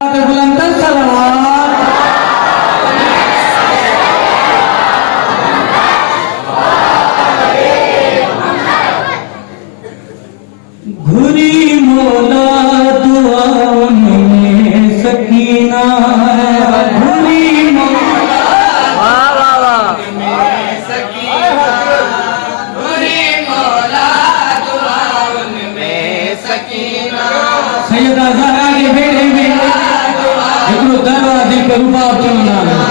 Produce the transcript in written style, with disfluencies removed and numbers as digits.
बुलंद सलावत घुरी मौला दुआओं में सकीना है। घुरी मौला में सकीना, घुरी मौला दुआओं में सकीना। सैयदा ज़हरा के बेड़े में एक दरवाजे पे रुबाब चलना